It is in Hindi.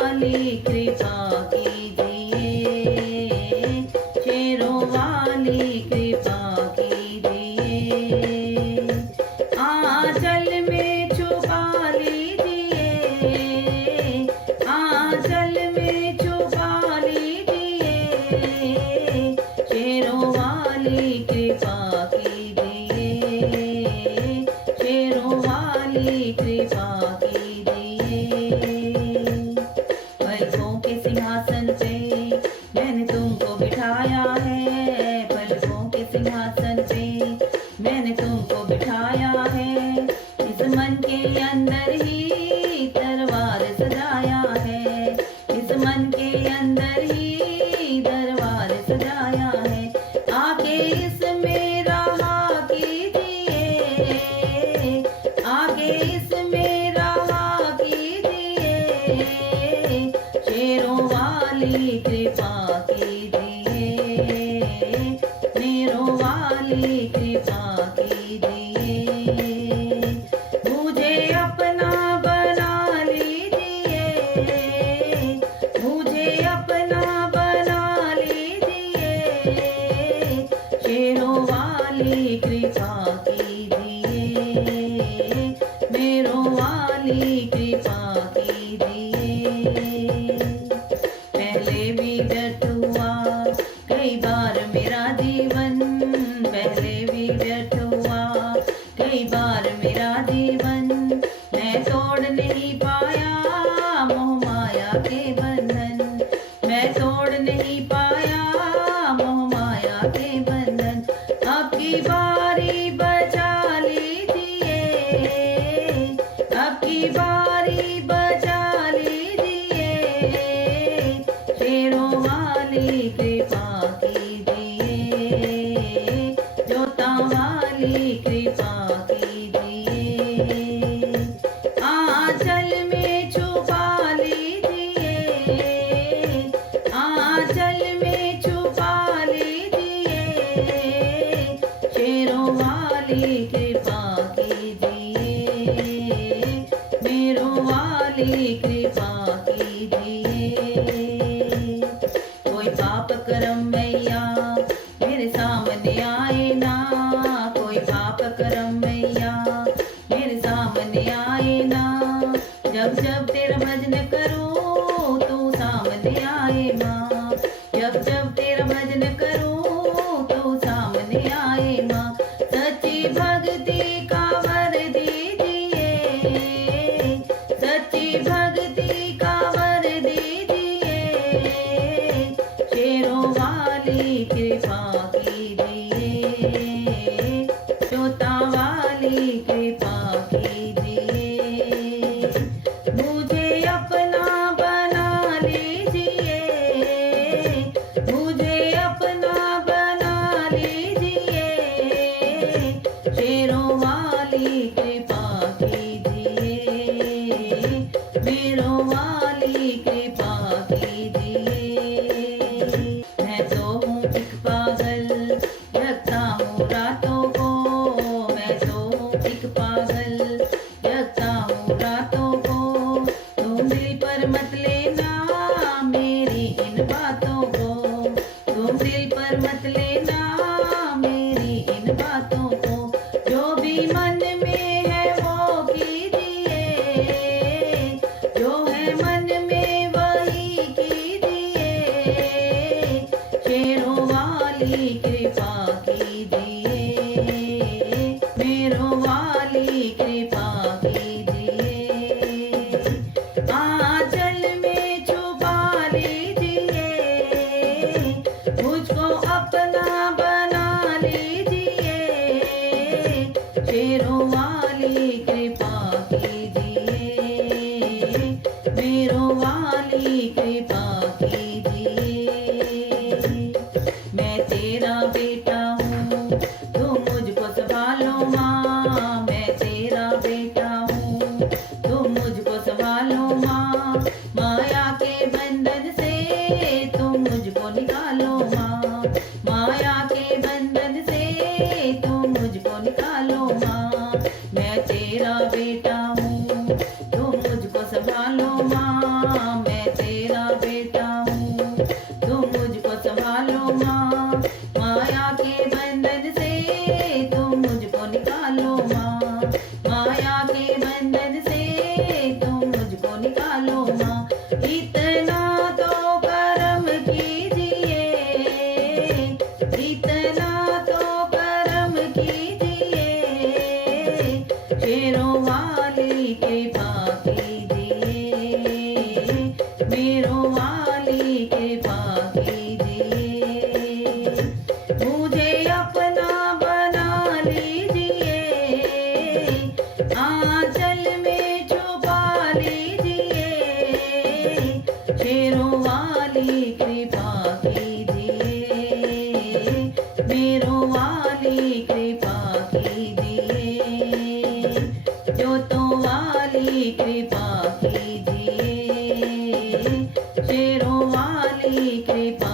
वाली कृपा कीजिए, शेरों वाली कृपा कीजिए। आंचल में छुपा लीजिए, आंचल में छुपा लीजिए, शेरों वाली कृपा कीजिए, शेरों वाली कृपा कीजिए। पलकों के सिंहासन पे मैंने तुमको बिठाया है, पलकों के सिंहासन पे मैंने तुमको बिठाया है। इस मन के अंदर ही दरबार सजाया है, इस मन के अंदर ही दरबार सजाया है। आके इसमें रहा कीजिए, आके इसमें रहा कीजिए, शेरों वाली कृपा कीजिए, मेरों वाली कृपा कीजिए। मुझे अपना बना लीजिए, मुझे अपना बना लीजिए, शेरों वाली कृपा कीजिए, मेरों वाली कृपा कीजिए। पहले भी व्यर्थ हुआ कई बार मेरा जीवन, पहले भी व्यर्थ हुआ कई बार मेरा जीवन। मैं तोड़ नहीं पाया मोह माया के बंधन, मैं तोड़ नहीं पाया मोह माया के बंधन। अब की बारी बचा लीजिए, अब की बारी बचा लीजिए, शेरों वाली कृपा कीजिए, जोता वाली कृपा कीजिए। आंचल में छुपा लीजिए, आंचल में छुपा लीजिए, शेरों वाली कृपा कीजिए, मेरों वाली कृपा कीजिए। कोई पाप कर्म मैया मेरे सामने आए ना, कोई पाप कर्म मैया मेरे सामने आए ना। जब जब तेरा भजन करूं तू सामने आए माँ, जब जब तेरा भजन करूं तू सामने आए माँ। सच्ची भक्ति का वर दीजिए, सच्ची भक्ति का वर दीजिए, शेरों वाली कृपा कीजिए, जोता वाली कृपा कीजिए। मुझे अपना बना लीजिए, मुझे अपना बना लीजिए, शेरों वाली कृपा कीजिए, मेरों वाली कृपा कीजिए। मैं तो हूँ एक पागल जगता हूँ रातों को, मैं तो हूँ एक पागल जगता हूँ रातों को। तुम दिल पर मत लेना मेरी इन बातों को, तुम दिल पर मत लेना मेरी इन बातों को। जो भी मन में है वो कीजिए, जो है मन में वही कीजिए, शेरों वाली कृपा कीजिए, मेरों वाली कृपा कीजिए। आंचल में छुपा लीजिए, मुझको अपना बना लीजिए, शेरों वाली कृपा कीजिए, मेरों वाली कृपा कीजिए। मैं तेरा बेटा हूँ तू मुझको संभालो माँ, मैं तेरा बेटा हूँ तू मुझको संभालो माँ। माया के बंधन से तुम मुझको निकालो माँ, माया के बंधन से तुम मुझको निकालो माँ। मैं तेरा बेटा हूँ तुम मुझको संभालो माँ, मैं वाली कृपा कीजिए, मेरो वाली कृपा कीजिए, ज्योतों वाली कृपा कीजिए, शेरों वाली कृपा